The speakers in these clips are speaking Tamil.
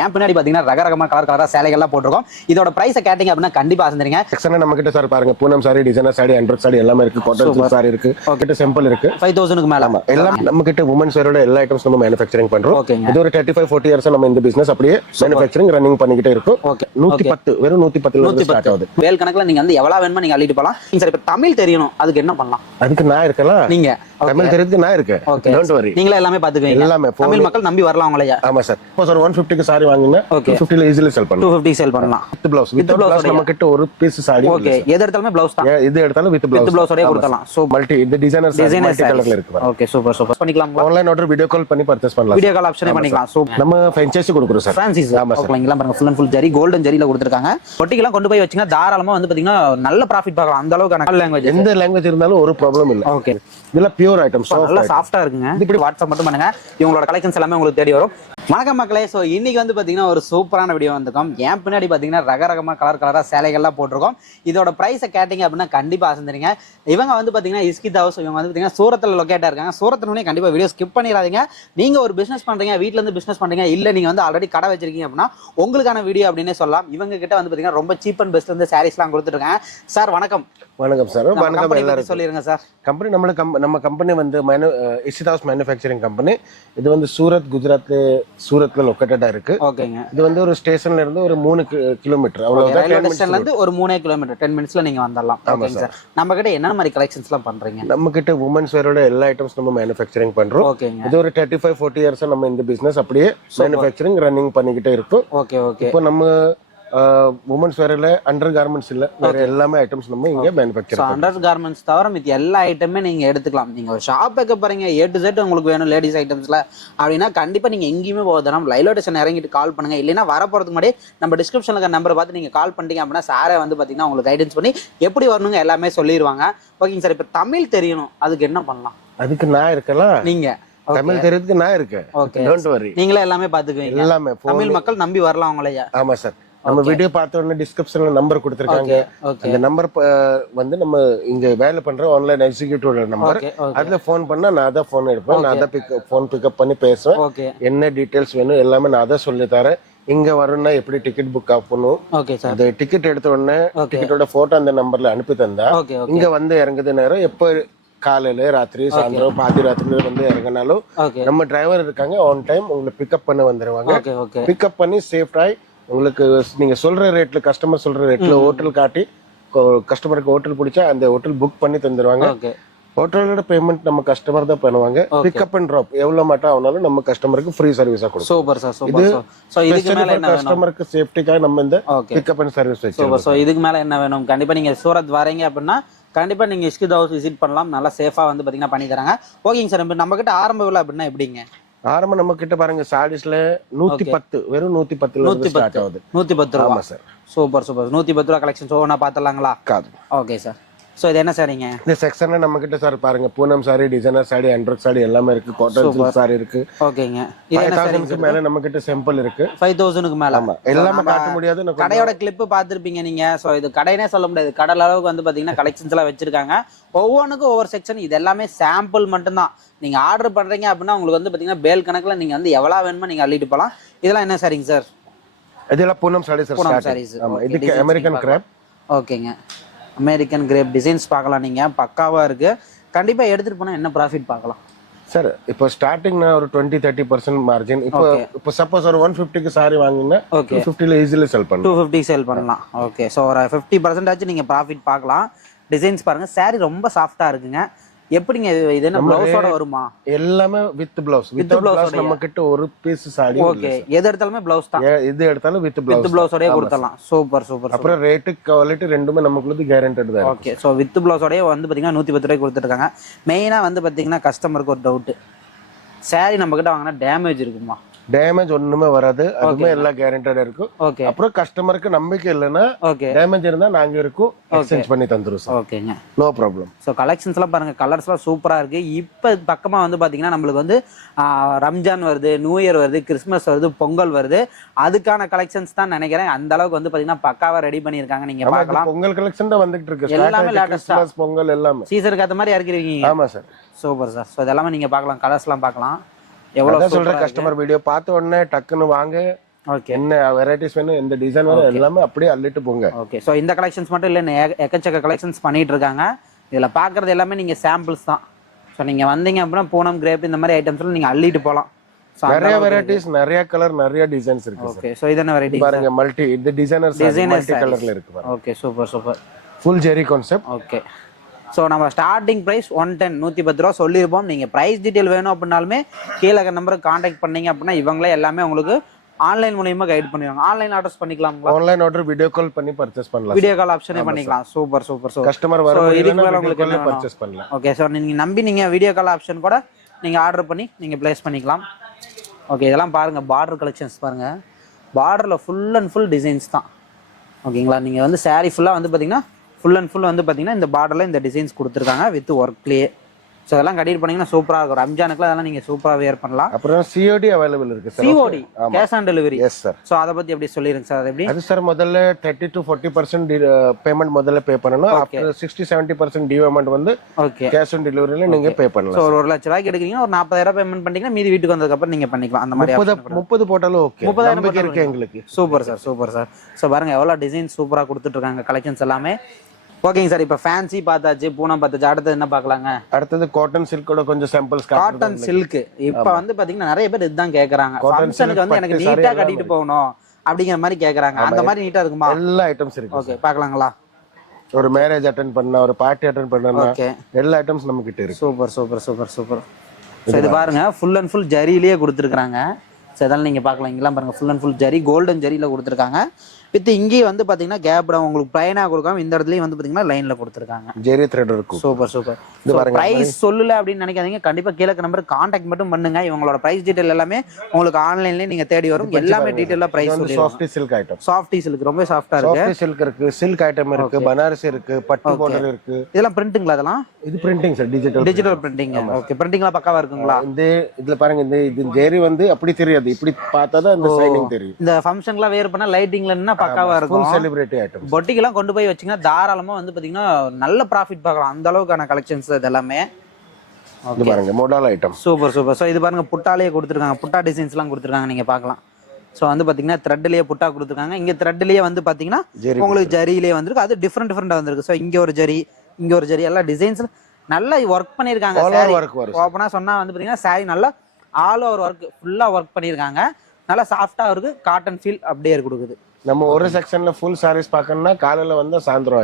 ஏன் பின்னாடி பாத்தீங்கன்னா ரகரகமா கலர் கலரா சேலைகள்லாம் போட்டிருக்கோம். இதோட பிரைஸ் கேட்டீங்க அப்படின்னா கண்டிப்பா அசந்துறீங்க. செக்ஷன் நம்ம கிட்ட சார் பாருங்க, Poonam sorry, designer sorry, hundred sorry எல்லாமே இருக்கு. காட்டன் சில்க் சாரி இருக்கு, கிட்ட சிம்பிள் இருக்கு. 5000க்கு மேல எல்லாம் நம்ம கிட்ட உமன்ஸ் வேரோட எல்லா ஐட்டம்ஸ் நம்ம மேனுஃபேக்சரிங் பண்றோம். ஓகேங்க. இது ஒரு 35-40 இயர்ஸ் நம்ம இந்த பிசினஸ் அப்படியே மேனுஃபேக்சரிங் ரன்னிங் பண்ணிக்கிட்டே இருக்கும். ஓகே. 110 வெறும் 110 இருந்து ஸ்டார்ட் ஆகுது. வேல் கணக்குல நீங்க வந்து எவ்வளவு வேணுமோ நீங்க அள்ளிட்டு போலாம். சார் இப்ப தமிழ் தெரியணும், அதுக்கு என்ன பண்ணலாம்? அதுக்கு நான் இருக்கலாம். நீங்க தமிழ் தெரியுதுக்கு நான் இருக்கேன். Don't worry. நீங்களே எல்லாமே பாத்துக்குவீங்க. எல்லாமே தமிழ் மக்கள் நம்பி வரலாம் உங்களையா? ஆமா சார். இப்போ சார் 150க்கு சாரி வாங்குங்க, 250ல ஈஸிலி செல் பண்ணலாம். 250 சேல் பண்ணலாம். With blouse. வித் ப்ளவுஸ் நம்ம கிட்ட ஒரு பீஸ் சாரி. ஓகே. எது எடுத்தாலுமே ப்ளவுஸ் தான். எது எடுத்தாலும் வித் ப்ளவுஸ். வித் ப்ளவுஸோட கொடுத்தலாம். சோ மல்டி இந்த டிசைனர் சாரி மல்டி கலர்ல இருக்கு. Okay, super super. பண்ணிக்கலாம். ஆன்லைன் ஆர்டர் வீடியோ கால் பண்ணி பர்ச்சேஸ் பண்ணலாம். வீடியோ கால் ஆப்ஷனே பண்ணிக்கலாம். சோ நம்ம ஃபிரான்ச்சைஸ் கொடுக்குறோம் சார். ஃபிரான்சைஸ். ஓகேங்களா, பாருங்க full and full zari, golden ஜரியில கொடுத்திருக்காங்க. பொட்டிக்கெல்லாம் கொண்டு போய் வச்சீங்கன்னா தாராளமா வந்து பாத்தீங்கன்னா நல்ல ப்ராஃபிட் பார்க்கலாம். அந்த அளவுக்கு லாங்குவேஜ், எந்த லாங்குவேஜ் இருந்தாலும் ஒரு ப்ராப்ளம் இல்ல. ஓகே. இதெல்லாம் பியூர் ஐட்டம், நல்லா சாஃப்ட்டா இருக்குங்க. இப்படி வாட்ஸ்அப் மட்டும் பண்ணுங்க, இவங்களோட கலெக்ஷன்ஸ் எல்லாமே உங்களுக்கு தேடி வரும். வணக்கம் மக்களே. ஸோ இன்னைக்கு வந்து பார்த்தீங்கன்னா ஒரு சூப்பரான வீடியோ வந்திருக்கோம். ஏன் பின்னாடி பார்த்தீங்கன்னா ரகரகமாக கலர் கலராக சேலைகள்லாம் போட்டிருக்கோம். இதோட ப்ரைஸை கேட்டிங்க அப்படின்னா கண்டிப்பாக அசந்துறீங்க. இவங்க வந்து பார்த்தீங்கன்னா இஸ்கித் ஹவுஸ். இவங்க வந்து பார்த்தீங்கன்னா சூரத்தில் லொக்கேட்டாக இருக்காங்க. சூரத்துலேயே கண்டிப்பாக வீடியோ ஸ்கிப் பண்ணிடாதீங்க. நீங்கள் ஒரு பிஸ்னஸ் பண்ணுறீங்க, வீட்டிலேருந்து பிஸ்னஸ் பண்ணுறீங்க, இல்லை நீங்கள் வந்து ஆல்ரெடி கடை வச்சிருக்கீங்க அப்படின்னா உங்களுக்கான வீடியோ அப்படின்னே சொல்லலாம். இவங்க கிட்ட வந்து பார்த்தீங்கன்னா ரொம்ப சீப் அண்ட் பெஸ்ட் வந்து சாரீஸ்லாம் கொடுத்துருக்காங்க. சார் வணக்கம். வணக்கம் சார். வணக்கம் எல்லாரும். சொல்லிருங்க சார். கம்பெனி நம்ம கம்பெனி வந்து இஸ்கித் ஹவுஸ் மேனுஃபேக்சரிங் கம்பெனி. இது வந்து சூரத், குஜராத், சூரத்ல லொக்கேட்டடா இருக்கு. ஓகேங்க. இது வந்து ஒரு ஸ்டேஷன்ல இருந்து ஒரு 3 கிலோமீட்டர், அவ்வளவுதான். ஸ்டேஷன்ல இருந்து ஒரு 3 கிலோமீட்டர் 10 மினிட்ஸ்ல நீங்க வந்துடலாம். ஓகேங்க சார். நம்ம கிட்ட என்ன மாதிரி கலெக்ஷன்ஸ்லாம் பண்றீங்க? நம்ம கிட்ட உமன்ஸ் வேரோட எல்லா ஐட்டம்ஸ் நம்ம மேனுஃபேக்சரிங் பண்றோம். ஓகேங்க. இது ஒரு 35-40 இயர்ஸ் நம்ம இந்த பிசினஸ் அப்படியே மேனுஃபேக்சரிங் ரன்னிங் பண்ணிக்கிட்டே இருக்கும். Okay okay. இப்போ நம்ம உமன்ஸ் வேர்ல அண்டர் கார்மெண்ட்ஸ் இல்ல, வேற எல்லாமே ஐட்டம்ஸ் நம்ம இங்க மேனுஃபேக்சர் பண்றோம். அண்டர் கார்மெண்ட்ஸ் தவிர மித்த எல்லா ஐட்டமே நீங்க எடுத்துக்கலாம். நீங்க ஒரு ஷாப் வைக்க போறீங்க, A to Z உங்களுக்கு வேணும் லேடிஸ் ஐட்டம்ஸ்ல அப்படின்னா கண்டிப்பா நீங்க எங்கேயுமே போகணும். லைவ் லொகேஷன் இறங்கிட்டு கால் பண்ணுங்க. இல்லைன்னா வர போறதுக்கு முன்னாடி நம்ம டிஸ்கிரிப்ஷன்ல இருக்க நம்பரை பார்த்து நீங்க கால் பண்ணிட்டீங்க அப்படின்னா சாரே வந்து பாத்தீங்கன்னா உங்களுக்கு கைடன்ஸ் பண்ணி எப்படி வரணுங்க எல்லாமே சொல்லிடுவாங்க. ஓகேங்க சார். இப்ப தமிழ் தெரியணும், அதுக்கு என்ன பண்ணலாம்? அதுக்கு நான் இருக்கலாம். நீங்க தமிழ் தெரியுதுக்கு நான் இருக்கேன். Don't worry. நீங்களே எல்லாமே பாத்துக்குவீங்க. எல்லாமே தமிழ் மக்கள் நம்பி வரலாம் உங்களையா? ஆமா சார். நம்ம வீடியோ பார்த்த உடனே டிஸ்கிரிப்ஷன்ல நம்பர் கொடுத்திருக்காங்க. அந்த நம்பர் வந்து நம்ம இங்க வேலை பண்ற ஆன்லைன் எக்ஸிக்யூட்டிவ் நம்பர். அதுல போன் பண்ணா நான் தான் போன் எடுப்பேன். நான் தான் போன் பிக்கப் பண்ணி பேசுவேன். என்ன டீடைல்ஸ் வேணும் எல்லாமே நான் தான் சொல்லி தரேன். இங்க வரணும்னா எப்படி டிக்கெட் புக் ஆகணும், அந்த டிக்கெட் எடுத்த உடனே டிக்கெட்டோட போட்டோ அந்த நம்பர்ல அனுப்பி தந்தா இங்க வந்து இறங்குது நேரம் எப்ப காலையில, ராத்திரி, சாயந்தரம், பாதி ராத்திரி வந்து இறங்கினாலும் நம்ம டிரைவர் இருக்காங்க. ஆன் டைம் உங்களை பிக்கப் பண்ண வந்துருவாங்க. பிக்கப் பண்ணி சேஃப்டாய் உங்களுக்கு நீங்க சொல்ற ரேட்ல, கஸ்டமர் சொல்ற ரேட்ல ஹோட்டல் காட்டி கஸ்டமருக்கு ஹோட்டல் பிடிச்சா அந்த ஹோட்டல் புக் பண்ணி தந்துருவாங்க. ஹோட்டலோட பேமெண்ட் நம்ம கஸ்டமர் தான் பண்ணுவாங்க. பிக்கப் அண்ட் டிராப் எவ்வளவு மட்டும் ஆனாலும் நம்ம கஸ்டமருக்கு ஃப்ரீ சர்வீஸா கொடுப்போம். Super sir, super sir. So இதுக்கு மேல என்ன வேணும்? கஸ்டமருக்கு சேஃப்டிக்காக நம்ம இந்த பிக்கப் அண்ட் சர்வீஸ் வச்சிருக்கோம். சூப்பர். சோ இதுக்கு மேல என்ன வேணும்? கண்டிப்பா நீங்க சூரத் வரீங்க அப்படின்னா கண்டிப்பா நீங்க இஸ்கித் ஹவுஸ் விசிட் பண்ணலாம். நல்லா சேஃபா வந்து பாத்தீங்கன்னா பண்ணி தராங்க. ஓகேங்க சார். நம்ம கிட்ட ஆரம்ப விலை அப்படின்னா எப்படிங்க? ஆரம்பம் நம்ம கிட்ட பாருங்க சாரீஸ்ல 110 வெறும் 110 ஸ்டார்ட் ஆகுது. 110 ரூபாய். ஆமா சார். Super super. 110 ரூபாய் கலெக்ஷன்ஸ் ஒவ்வொன்றா பாத்துடலாங்களா? Okay sir. சோ இது என்ன சாரிங்க? இந்த செக்ஷன்ல நம்ம கிட்ட சார் பாருங்க, Poonam sorry, designer sorry, hundred sorry எல்லாமே இருக்கு. காட்டன் சில்க் சாரி இருக்கு. ஓகேங்க. 5000க்கு மேல நம்ம கிட்ட சிம்பிள் இருக்கு. 5000க்கு மேல. ஆமா. எல்லாமே காட்ட முடியாது. கடையோட கிளிப் பாத்திருப்பீங்க நீங்க. சோ இது கடைனே சொல்ல முடியாது. கடல் அளவுக்கு வந்து பாத்தீங்கன்னா கலெக்ஷன்ஸ் எல்லாம் வச்சிருக்காங்க. ஒவ்வொன்றுக்கும் ஒவ்வொரு செக்ஷன். இது எல்லாமே சாம்பிள் மட்டும் தான். நீங்க ஆர்டர் பண்றீங்க அப்படின்னா உங்களுக்கு வந்து பாத்தீங்கன்னா பேல் கணக்குல நீங்க வந்து எவ்வளவு வேணுமோ நீங்க அள்ளிட்டு போலாம். இதெல்லாம் என்ன சாரிங்க சார்? இதெல்லாம் பூனம் சாரி சார். பூனம் சாரீஸ். ஆமா. இதுக்கு அமெரிக்கன் கிரேப். ஓகேங்க. அமெரிக்கன் கிரேப் டிசைன்ஸ் பார்க்கலாம். நீங்க பக்காவா இருக்கு. கண்டிப்பா எடுத்துட்டு போனா என்ன ப்ராஃபிட் பார்க்கலாம் சார்? இப்போ ஸ்டார்டிங்னா ஒரு 20-30% மார்ஜின். இப்போ சப்போஸ் ஒரு 150க்கு சாரி வாங்குனா 250ல ஈஸிலி செல் பண்ணலாம். 250 சேல் பண்ணலாம். ஓகே. சோ ஒரு 50% ஆச்சு நீங்க ப்ராஃபிட் பார்க்கலாம். டிசைன்ஸ் பாருங்க. சாரி ரொம்ப சாஃப்ட்டா இருக்குங்க. எப்படிங்க இது என்ன ப்ளவுஸோட வருமா? எல்லாமே வித் ப்ளவுஸ். வித் ப்ளவுஸ் நம்ம கிட்ட ஒரு பீஸ் சாரி. ஓகே. எது எடுத்தாலுமே ப்ளவுஸ் தான். எது எடுத்தாலும் வித் ப்ளவுஸோடயே கொடுத்தலாம். Super super. அப்புறம் ரேட் குவாலிட்டி ரெண்டுமே நமக்கு கேரண்டட் தான். ஓகே. சோ வித் ப்ளவுஸோடயே வந்து பாத்தீங்கன்னா 110 ரூபாய்க்கு கொடுத்துருக்காங்க. மெயினா வந்து பாத்தீங்கன்னா கஸ்டமருக்கு ஒரு டவுட், சாரி நம்ம கிட்ட வாங்கினா டேமேஜ் இருக்குமா? டேமேஜ் ஒண்ணுமே வராது. அதுமே எல்லாம் கேரண்டடா இருக்கும். அப்புறம் கஸ்டமருக்கு நம்பிக்கை இல்லைன்னா டேமேஜ் இருந்தா நாங்க இருக்கோம், எக்ஸ்சேஞ்ச் பண்ணி தந்துருவோம். ஓகேங்க. No problem. ஸோ கலெக்ஷன்ஸ் எல்லாம் பாருங்க, கலர்ஸ் எல்லாம் சூப்பரா இருக்கு. இப்ப பக்கமா வந்து பாத்தீங்கன்னா நம்மளுக்கு வந்து ரம்ஜான் வருது, நியூ இயர் வருது, கிறிஸ்மஸ் வருது, பொங்கல் வருது. அதுக்கான கலெக்ஷன்ஸ் தான் நினைக்கிறேன். அந்த அளவுக்கு வந்து பாத்தீங்கன்னா பக்காவா ரெடி பண்ணிருக்காங்க. நீங்க பார்க்கலாம். பொங்கல் கலெக்ஷன் தான் வந்துட்டு இருக்கு. எல்லாமே லேட்டஸ்டா பொங்கல் எல்லாமே சீசனுக்கு ஏத்த மாதிரி இறக்கிருக்கீங்க. ஆமா சார். Super sir. ஸோ இதெல்லாமே நீங்க பார்க்கலாம். கலர்ஸ் எல்லாம் பார்க்கலாம். எவ்வளவு சொல்ற கஸ்டமர் வீடியோ பார்த்த உடனே டக்குன்னு வாங்க, ஓகே என்ன வெரைட்டிஸ் வேணும், எந்த டிசைன் வேணும் எல்லாமே அப்படியே அள்ளிட்டு போங்க. ஓகே. ஸோ இந்த கலெக்ஷன்ஸ் மட்டும் இல்லை, எக்கச்சக்க கலெக்ஷன்ஸ் பண்ணிட்டு இருக்காங்க. இதில் பார்க்குறது எல்லாமே நீங்கள் சாம்பிள்ஸ் தான். ஸோ நீங்கள் வந்தீங்க அப்படின்னா பூனம், கிரேப் இந்த மாதிரி ஐட்டம்ஸ்லாம் நீங்கள் அள்ளிட்டு போகலாம். நிறைய வெரைட்டிஸ், நிறைய கலர், நிறைய டிசைன்ஸ் இருக்கு. ஓகே. ஸோ இது என்ன வெரைட்டி பாருங்க, மல்டி இந்த டிசைனர் மல்டி கலர்ல இருக்கு பாருங்க. Okay, super super. ஃபுல் ஜெரி கான்செப்ட். ஓகே. ஸோ நம்ம ஸ்டார்டிங் ப்ரைஸ் 110 110 ரூபா சொல்லியிருப்போம். நீங்கள் ப்ரைஸ் டீட்டெயில் வேணும் அப்படின்னாலுமே கீழே நம்பருக்கு காண்டாக்ட் பண்ணீங்க அப்படின்னா இவங்களே எல்லாமே உங்களுக்கு ஆன்லைன் மூலியமா கைட் பண்ணிடுவாங்க. ஆன்லைன் ஆர்டர்ஸ் பண்ணிக்கலாங்களா? ஆன்லைன் ஆர்டர் வீடியோ கால் பண்ணி பர்ச்சேஸ் பண்ணலாம். வீடியோ கால் ஆப்ஷனே பண்ணிக்கலாம். Super super. ஸோ கஸ்டமர் இதுக்கு மேலே உங்களுக்கு என்ன பர்ச்சேஸ் பண்ணலாம். ஓகே. ஸோ நீங்கள் நம்பி நீங்கள் வீடியோ கால் ஆப்ஷன் கூட நீங்கள் ஆர்டர் பண்ணி நீங்கள் ப்ளேஸ் பண்ணிக்கலாம். ஓகே. இதெல்லாம் பாருங்கள், பார்டர் கலெக்ஷன்ஸ் பாருங்கள். பார்டரில் ஃபுல் அண்ட் ஃபுல் டிசைன்ஸ் தான். ஓகேங்களா? நீங்கள் வந்து சாரீ ஃபுல்லாக வந்து பார்த்தீங்கன்னா ஃபுல் அண்ட் ஃபுல் வந்து பார்த்தீங்கன்னா இந்த பார்டரில் இந்த டிசைன்ஸ் கொடுத்துருக்காங்க வித் ஒர்க்லேயே. ஸோ அதெல்லாம் கட்டிட்டு பண்ணீங்கன்னா சூப்பராக இருக்கும். ரம்ஜானுக்குலாம் அதெல்லாம் நீங்கள் சூப்பராக வேர் பண்ணலாம். அப்புறம் சிஓடி அவைலபிள் இருக்கு sir. COD, cash on delivery. Yes sir. So அதை பற்றி எப்படி சொல்லிடுங்க சார். அது எப்படி? அது சார் முதல்ல 30 to 40% பேமெண்ட் முதல்ல பே பண்ணணும். ஆஃப்டர் 60-70% டியூ அமௌண்ட் வந்து ஓகே கேஷ் ஆன் டெலிவரியில நீங்க பே பண்ணலாம். ஸோ 1 லட்ச ரூபாய்க்கு எடுக்கிறீங்கன்னா ஒரு 40,000 பேமெண்ட் பண்ணிட்டீங்கன்னா மீதி வீட்டுக்கு வந்ததுக்கப்புறம் நீங்கள் பண்ணிக்கலாம். அந்த மாதிரி 30 போட்டாலும் ஓகே. 30,000 இருக்கு எங்களுக்கு. Super sir, super sir. So பாருங்க எவ்வளோ டிசைன் சூப்பராக கொடுத்துட்ருக்காங்க கலெக்ஷன்ஸ் எல்லாமே. ஓகேங்க சார். இப்போ ஃபேன்சி பார்த்தாச்சு, பூனம் பார்த்தாச்சு, அடுத்தது என்ன பார்க்கலாங்க? அடுத்தது காட்டன் சில்கோட கொஞ்சம் சாம்பிள்ஸ். காட்டன் சில்க் இப்போ வந்து பாத்தீங்கன்னா நிறைய பேர் இதுதான் கேட்கறாங்க. ஃபங்க்ஷனுக்கு வந்து எனக்கு நீட்டா கட்டிட்டு போகணும் அப்படிங்கிற மாதிரி கேட்கறாங்க. அந்த மாதிரி நீட்டா இருக்குமா? எல்லா ஐட்டம்ஸ் இருக்கு. ஓகே, பார்க்கலாங்களா? ஒரு மேரேஜ் அட்டெண்ட் பண்ணா, ஒரு பார்ட்டி அட்டெண்ட் பண்ணா, ஓகே, எல்லா ஐட்டம்ஸ் நம்ம கிட்ட இருக்கு. Super super super super. So இது பாருங்க ஃபுல் அண்ட் ஃபுல் ஜரியிலேயே கொடுத்துருக்காங்க. ஸோ இதெல்லாம் நீங்கள் பார்க்கலாம். இங்கெல்லாம் பாருங்கள் full and full zari, golden ஜரியில் கொடுத்துருக்காங்க. வித் இங்கேயே வந்து பார்த்தீங்கன்னா கேப் உங்களுக்கு பிளைனாக கொடுக்காம இந்த இடத்துலையும் வந்து பார்த்தீங்கன்னா லைனில் கொடுத்துருக்காங்க. ஜெரி த்ரெட் இருக்கும். Super super. ப்ரைஸ் சொல்லல அப்படின்னு நினைக்காதீங்க. கண்டிப்பாக கீழே நம்பருக்கு காண்டாக்ட் மட்டும் பண்ணுங்க. இவங்களோட ப்ரைஸ் டீட்டெயில் எல்லாமே உங்களுக்கு ஆன்லைன்லேயே நீங்கள் தேடி வரும். எல்லாமே டீட்டெயிலாக ப்ரைஸ் சொல்லி. Softy silk item. Softy silk ரொம்ப சாஃப்டாக இருக்கு. சாஃப்டி சில்க் இருக்கு, சில்க் ஐட்டம் இருக்கு, பனாரஸ் இருக்கு, பட்டு பார்டர் இருக்கு. இதெல்லாம் பிரிண்டிங்களா? அதெல்லாம் இது printing sir, digital printing. Okay, பிரிண்டிங்லாம் பக்காவா இருக்குங்களா? இந்த இதுல பாருங்க, இது ஜெரி வந்து அப்படி தெரியாது, இப்படி பார்த்தா தான் அந்த ஷைனிங் தெரியும். இந்த ஃபங்க்ஷன்லாம் வேர் பண்ணா லைட்டிங்ல என்ன பக்காவா இருக்கும். Celebrity item. பொட்டிக்கெல்லாம் கொண்டு போய் வச்சீங்கன்னா தாராளமா வந்து பாத்தீங்கன்னா நல்ல ப்ராஃபிட் பார்க்கலாம். அந்த அளவுக்கான கலெக்ஷன்ஸ் இது எல்லாமே. இது பாருங்க model item. Super super. So இது பாருங்க புட்டாலேயே கொடுத்துருக்காங்க. புட்டா டிசைன்ஸ்லாம் கொடுத்துருக்காங்க, நீங்க பார்க்கலாம். ஸோ வந்து பார்த்தீங்கன்னா த்ரெட்லேயே புட்டா கொடுத்துருக்காங்க. இங்கே த்ரெட்லேயே வந்து பார்த்தீங்கன்னா உங்களுக்கு ஜரியிலேயே வந்திருக்கு. அது டிஃப்ரெண்டாக வந்திருக்கு. ஸோ இங்கே ஒரு ஜரி, இங்கே ஒரு ஜரி, எல்லா டிசைன்ஸ் நல்லா ஒர்க் பண்ணியிருக்காங்க. ஓப்பனாக சொன்னால் வந்து பார்த்தீங்கன்னா சாரி நல்லா ஆல் ஓவர் ஒர்க் ஃபுல்லாக ஒர்க் பண்ணியிருக்காங்க. நல்லா சாஃப்டாக இருக்கு. காட்டன் ஃபீல் அப்படியே கொடுக்குது. நம்ம ஒரு செக்ஷன்ல ஃபுல் சாரீஸ் பார்க்கணும்னா காலையில வந்தா சாயந்தரம்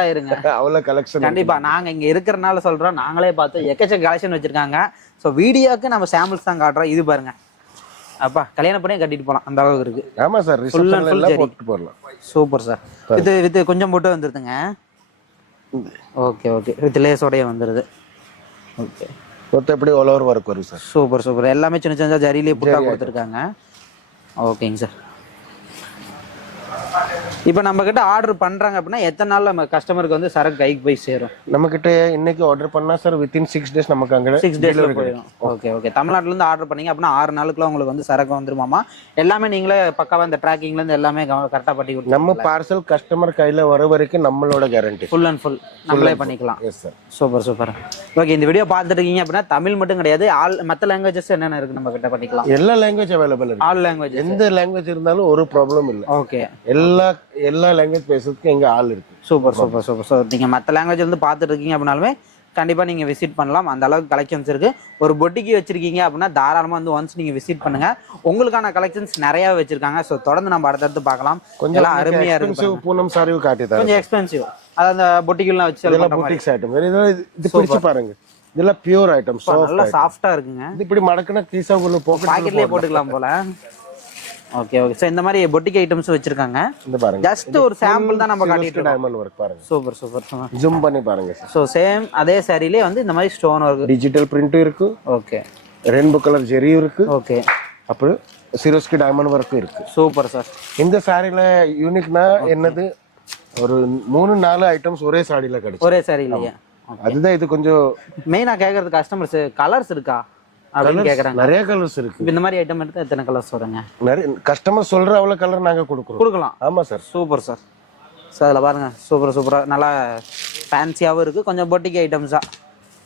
ஆயிருங்க. அவ்வளவு கலெக்ஷன். கண்டிப்பா நாங்க இங்க இருக்கிறனால சொல்றோம். நாங்களே பார்த்து எக்கச்சக்க கலெக்ஷன் வச்சிருக்காங்க. ஸோ வீடியோக்கு நம்ம சாம்பிள்ஸ் தான் காட்டுறோம். இது பாருங்க, அப்பா கல்யாணம் பண்ணி கட்டிட்டு போலாம் அந்த அளவுக்கு இருக்கு. ஆமா சார், ரிசப்ஷன்ல எல்லாம் போட்டு போறலாம். Super sir. இது கொஞ்சம் போட்டு வந்துருதுங்க. ஓகே ஓகே, வித் லேஸோடய வந்துருது. ஓகே, மொத்தம் எப்படி ஆல் ஓவர் ஒர்க் வரும் சார். Super super. எல்லாமே சின்ன சின்ன ஜரியிலேயே புட்டா கொடுத்துருக்காங்க. ஓகேங்க சார். இப்போ நம்ம கிட்ட ஆர்டர் பண்றாங்க அப்படின்னா எத்தனை நாள்ல நம்ம கஸ்டமருக்கு வந்து சரக்கு கைக்கு போய் சேரும்? நம்ம கிட்ட இன்னைக்கு ஆர்டர் பண்ணா சார் வித்தின் 6 days நமக்கு அங்க 6 daysல போயிடும். Okay okay. தமிழ்நாட்டுல இருந்து ஆர்டர் பண்ணீங்க அப்படின்னா 6 நாளுக்குள்ள உங்களுக்கு வந்து சரக்கு வந்துருமாமா? எல்லாமே நீங்களே பக்காவா இந்த ட்ராக்கிங்ல இருந்து எல்லாமே கரெக்டா பண்ணி கொடுத்து நம்ம பார்சல் கஸ்டமர் கையில வர வரைக்கும் நம்மளோட கேரண்டி ஃபுல் அண்ட் ஃபுல் நம்மளே பண்ணிக்கலாம். Yes sir. Super super. Okay, இந்த வீடியோ பார்த்துட்டு இருக்கீங்க அப்படின்னா தமிழ் மட்டும் கிடையாது, மற்ற லாங்குவேஜஸ் என்னென்ன இருக்கு நம்ம கிட்ட பண்ணிக்கலாம். எல்லா லாங்குவேஜ் அவைலபிள் இருக்கு. ஆல் லாங்குவேஜ், எந்த லாங்குவேஜ் இருந்தாலும் ஒரு ப்ராப்ளம் இல்ல. ஓகே, எல்லா லாங்குவேஜ் பேசுறதுக்கு எங்க ஆள் இருக்கு. Super super super. ஸோ நீங்க மற்ற லாங்குவேஜ் வந்து பார்த்துட்டு இருக்கீங்க அப்படின்னாலுமே கண்டிப்பா நீங்க விசிட் பண்ணலாம். அந்த அளவுக்கு கலெக்ஷன்ஸ் இருக்கு. ஒரு பொட்டிக்கு வச்சிருக்கீங்க அப்படின்னா தாராளமா வந்து ஒன்ஸ் நீங்க விசிட் பண்ணுங்க. உங்களுக்கான கலெக்ஷன்ஸ் நிறைய வச்சிருக்காங்க. ஸோ தொடர்ந்து நம்ம அடுத்தடுத்து பார்க்கலாம். கொஞ்சம் அருமையா இருக்கு. பூனம் சாரி காட்டி தரேன். கொஞ்சம் எக்ஸ்பென்சிவ். அது அந்த பொட்டிக்கெல்லாம் வச்சு இதெல்லாம் பொட்டிக்ஸ் ஐட்டம். இது பிடிச்சு பாருங்க. இதெல்லாம் பியூர் ஐட்டம். நல்லா சாஃப்ட்டா இருக்குங்க. இது இப்படி மடக்குனா கீசா உள்ள பாக்கெட்லயே போட்டுக்கலாம் போல. Okay okay. சோ இந்த மாதிரி பொட்டிக் ஐட்டம்ஸ் வச்சிருக்காங்க. இந்த பாருங்க, ஜஸ்ட் ஒரு சாம்பிள் தான் நம்ம காட்டிட்டு இருக்கோம். டைமண்ட் வர்க் பாருங்க. Super super. ஜூம் பண்ணி பாருங்க. சோ சேம் அதே சாரியிலே வந்து இந்த மாதிரி ஸ்டோன் வர்க், டிஜிட்டல் பிரிண்ட் இருக்கு. ஓகே, ரெயின்போ கலர் ஜெரி இருக்கு. ஓகே, அப்புறம் சிரோஸ்கி டைமண்ட் வர்க் இருக்கு. Super sir. இந்த சாரில யூனிக்னா என்னது, ஒரு 3-4 ஐட்டம்ஸ் ஒரே சாரியில கிடைக்கும். ஒரே சாரியிலேயே. அதுதான் இது கொஞ்சம் மெயினா கேக்குறது கஸ்டமர்ஸ். கலர்ஸ் இருக்கா அப்படின்னு கேக்குறாங்க. நிறைய கலர்ஸ் இருக்கு. இந்த மாதிரி ஐட்டம் எடுத்தா எத்தனை கலர்ஸ் வருங்க? நிறைய கஸ்டமர் சொல்ற அவ்வளவு கலர் நாங்க கொடுக்கலாம். ஆமா சார். Super sir. ஸோ அதில் பாருங்க, சூப்பர் சூப்பராக நல்லா ஃபேன்சியாகவும் இருக்குது. கொஞ்சம் பொட்டிக் ஐட்டம்ஸா.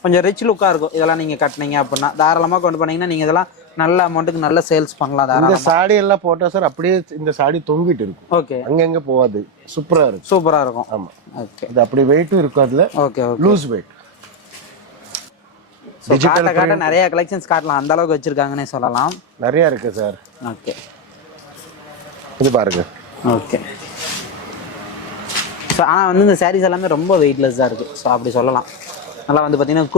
கொஞ்சம் ரிச் லுக்காக இருக்கும். இதெல்லாம் நீங்கள் கட்டினீங்க அப்படின்னா தாராளமாக கொண்டு போனீங்கன்னா நீங்கள் இதெல்லாம் நல்ல அமௌண்ட்டுக்கு நல்ல சேல்ஸ் பண்ணலாம். இந்த சாடி எல்லாம் போட்டா சார் அப்படியே இந்த சாடி தொங்கிட்டு இருக்கும். ஓகே, அங்கங்க போகாது, சூப்பரா இருக்கும். சூப்பராக இருக்கும். ஆமா, ஓகே. இது அப்படி வெயிட்டும் இருக்கும் அதுல. Okay, okay. Lose weight. காட்ட நிறைய கலெக்ஷன்ஸ் காட்டலாம், அந்த அளவுக்கு வச்சிருக்காங்கன்னே சொல்லலாம். நிறைய இருக்கு சார். ஓகே, இது பாருங்க. ஓகே. ஸோ ஆனால் வந்து இந்த சாரீஸ் எல்லாமே ரொம்ப வெயிட்லெஸ்ஸாக இருக்குது. ஸோ அப்படி சொல்லலாம். நல்லா வந்து பார்த்தீங்கன்னா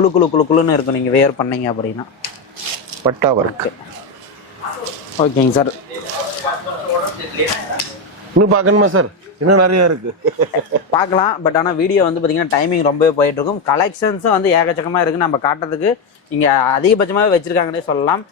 குழுன்னு இருக்கும் நீங்கள் வேர் பண்ணீங்க அப்படின்னா. பட்டா ஒர்க். ஓகேங்க சார். இன்னும் பார்க்கணுமா சார்? இன்னும் நிறைய இருக்கு. பார்க்கலாம். பட் ஆனால் வீடியோ வந்து பார்த்தீங்கன்னா டைமிங் ரொம்பவே போயிட்டு இருக்கும். கலெக்ஷன்ஸும் வந்து ஏகச்சக்கமாக இருக்குது. நம்ம காட்டுறதுக்கு இங்கே அதிகபட்சமாகவே வச்சுருக்காங்கன்னே சொல்லலாம்.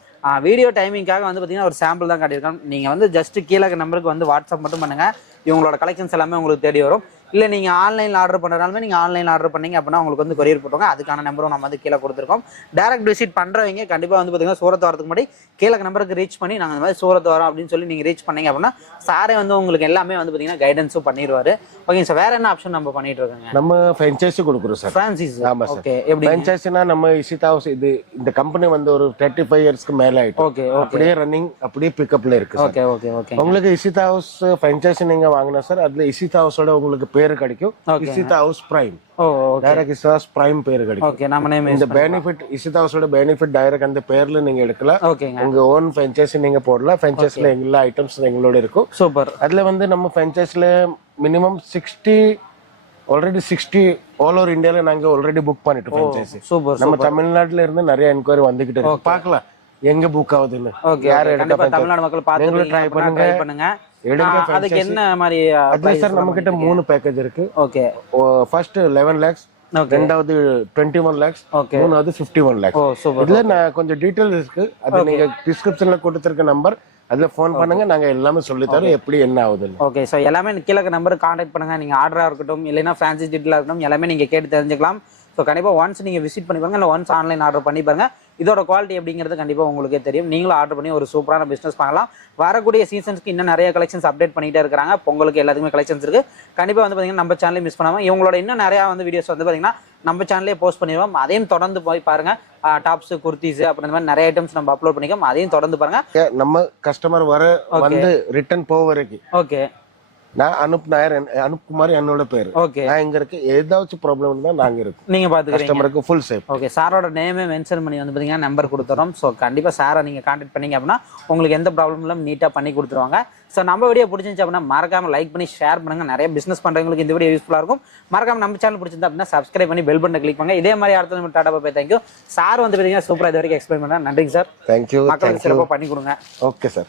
வீடியோ டைமிங்காக வந்து பார்த்தீங்கன்னா ஒரு சாம்பிள் தான் காட்டியிருக்கோம். நீங்கள் வந்து ஜஸ்ட் கீழே நம்பருக்கு வந்து வாட்ஸ்அப் மட்டும் பண்ணுங்கள். இவங்களோட கலெக்ஷன்ஸ் எல்லாமே உங்களுக்கு தேடி வரும். இல்லை நீங்கள் ஆன்லைனில் ஆர்டர் பண்ணுறதாலுமே நீங்கள் ஆன்லைனில் ஆர்டர் பண்ணீங்க அப்படின்னா உங்களுக்கு வந்து கொரியர் போட்டுவாங்க. அதுக்கான நம்பரும் நம்ம வந்து கீழே கொடுத்துருக்கோம். டேரக்ட் விசிட் பண்ணுறவங்க கண்டிப்பாக வந்து பார்த்தீங்கன்னா சூரத் வரதுக்கு முன்னாடி கீழே நம்பருக்கு ரீச் பண்ணி நாங்கள் இந்த மாதிரி சூரத் வரோம் அப்படின்னு சொல்லி நீங்கள் ரீச் பண்ணீங்க அப்படின்னா சாரே வந்து உங்களுக்கு எல்லாமே வந்து பார்த்தீங்கன்னா கைடன்ஸும் பண்ணிடுவார். Okay sir. வேறு என்ன ஆப்ஷன் நம்ம பண்ணிட்டு இருக்கோங்க? நம்ம ஃப்ரான்ச்சைஸி கொடுக்குறோம் சார். ஃப்ரான்சைஸ். ஆமாம் சார். ஓகே. எப்படி ஃப்ரான்ச்சைஸினா நம்ம இஷிதா ஹவுஸ் இது இந்த கம்பெனி வந்து ஒரு 35 இயர்ஸ்க்கு மேலே ஆயிட்டு. ஓகே, அப்படியே ரன்னிங் அப்படியே பிக்கப்ல இருக்கு. Okay, okay, okay. உங்களுக்கு இஷிதா ஹவுஸ் ஃப்ரான்ச்சைஸி நீங்க வாங்கினா சார் அதுல இஷிதா ஹவுஸோட உங்களுக்கு பேரு கிடைக்கும். Ishita house prime. ஓ, டைரக்ட் இஷிதா ஹவுஸ் பிரைம் பேரு கிடைக்கும். ஓகே. நம்ம நேம் இந்த பெனிஃபிட் இஷிதா ஹவுஸோட பெனிஃபிட் டைரக்ட் அந்த பேர்ல நீங்க எடுக்கலாம். ஓகேங்க. உங்க ஓன் ஃப்ரான்ச்சைஸி நீங்க போடலாம். ஃப்ரான்ச்சைஸில எல்லா ஐட்டம்ஸ் எங்களோட இருக்கும். சூப்பர். அதுல வந்து நம்ம ஃப்ரான்ச்சைஸில மினிமம் 60 ஆல்ரெடி 60 ஆல் ஓவர் இந்தியால நாங்க ஆல்ரெடி புக் பண்ணிட்டோம் ஃப்ரான்ச்சைஸி. சூப்பர். நம்ம தமிழ்நாட்டுல இருந்து நிறைய என்கொயரி வந்துகிட்டு இருக்கு. பார்க்கலாம் எங்க புக் ஆகுதுன்னு. ஓகே. கண்டிப்பா தமிழ்நாடு மக்கள் பார்த்து ட்ரை பண்ணுங்க. எடுங்க. அதுக்கு என்ன மாதிரி அதுல சார் நம்ம கிட்ட 3 பேக்கேஜ் இருக்கு. ஓகே. ஃபர்ஸ்ட் 11 lakhs, ரெண்டாவது 21 lakhs, மூணாவது 51 lakhs. ஓ, சூப்பர். இதுல நான் கொஞ்சம் டீடைல் இருக்கு. அது நீங்க டிஸ்கிரிப்ஷன்ல கொடுத்திருக்க நம்பர் அதுல ஃபோன் பண்ணுங்க. நாங்க எல்லாமே சொல்லி தரோம் எப்படி என்ன ஆகுதுன்னு. ஓகே. ஸோ எல்லாமே கீழே நம்பருக்கு கான்டாக்ட் பண்ணுங்க. நீங்க ஆர்டரா இருக்கட்டும் இல்லைன்னா ஃப்ரான்சைஸ் டீட்டெயிலாக இருக்கட்டும் எல்லாமே நீங்க கேட்டு தெரிஞ்சுக்கலாம். ஸோ கண்டிப்பாக ஒன்ஸ் நீங்கள் விசிட் பண்ணி பாருங்க, இல்லை ஒன்ஸ் ஆன்லைன் ஆர்டர் பண்ணி பாருங்க. இதோட குவாலிட்டி எப்படிங்கிறது கண்டிப்பாக உங்களுக்கே தெரியும். நீங்களும் ஆர்டர் பண்ணி ஒரு சூப்பரான பிஸ்னஸ் பண்ணலாம். வரக்கூடிய சீசன்ஸ்க்கு இன்னும் நிறைய கலெக்ஷன்ஸ் அப்டேட் பண்ணிட்டே இருக்காங்க. பொங்கலுக்கு எல்லாத்துக்குமே கலெக்ஷன்ஸ் இருக்கு. கண்டிப்பாக வந்து பார்த்தீங்கன்னா நம்ம சேனலே மிஸ் பண்ணாமல் இவங்களோட இன்னும் நிறையா வந்து வீடியோஸ் வந்து பார்த்தீங்கன்னா நம்ம சேனலே போஸ்ட் பண்ணிடுவோம். அதையும் தொடர்ந்து போய் பாருங்க. டாப்ஸ், குர்த்திஸ் அப்புறம் இந்த மாதிரி நிறைய ஐட்டம்ஸ் நம்ம அப்லோட் பண்ணிக்கோம். அதையும் தொடர்ந்து பாருங்க. நம்ம கஸ்டமர் வந்து ரிட்டர்ன் போக வரைக்கும் ஓகே நான் அனுப்குமார் என்னோட பேரு. ஓகே. நான் இங்க இருக்கு. ஏதாச்சும் ப்ராப்ளம் இருந்தா நாங்க இருக்கோம். நீங்க பாத்துக்கிறீங்க. கஸ்டமருக்கு ஃபுல் சேஃப். ஓகே. சாரோட நேமே மென்ஷன் பண்ணி வந்து பாத்தீங்கன்னா நம்பர் கொடுத்துறோம். ஸோ கண்டிப்பா சாரை நீங்க கான்டாக்ட் பண்ணீங்க அப்படின்னா உங்களுக்கு எந்த ப்ராப்ளம் இல்லாம நீட்டா பண்ணி கொடுத்துருவாங்க. ஸோ நம்ம வீடியோ பிடிச்சிருந்துச்சு அப்படின்னா மறக்காம லைக் பண்ணி ஷேர் பண்ணுங்க. நிறைய பிசினஸ் பண்றவங்களுக்கு இந்த வீடியோ யூஸ்ஃபுல்லா இருக்கும். மறக்காம நம்ம சேனல் பிடிச்சிருந்தா அப்படின்னா சப்ஸ்கிரைப் பண்ணி பெல் பட்டனை கிளிக் பண்ணுங்க. இதே மாதிரி அடுத்த நம்ம டாடா பாய். தேங்க்யூ. சார் வந்து பாத்தீங்கன்னா சூப்பரா இது வரைக்கும் எக்ஸ்பிளைன் பண்ணா நன்றிங்க சார். தேங்க்யூ. மக்களுக்கு சிறப்பாக பண்ணி கொடுங்க. Okay sir.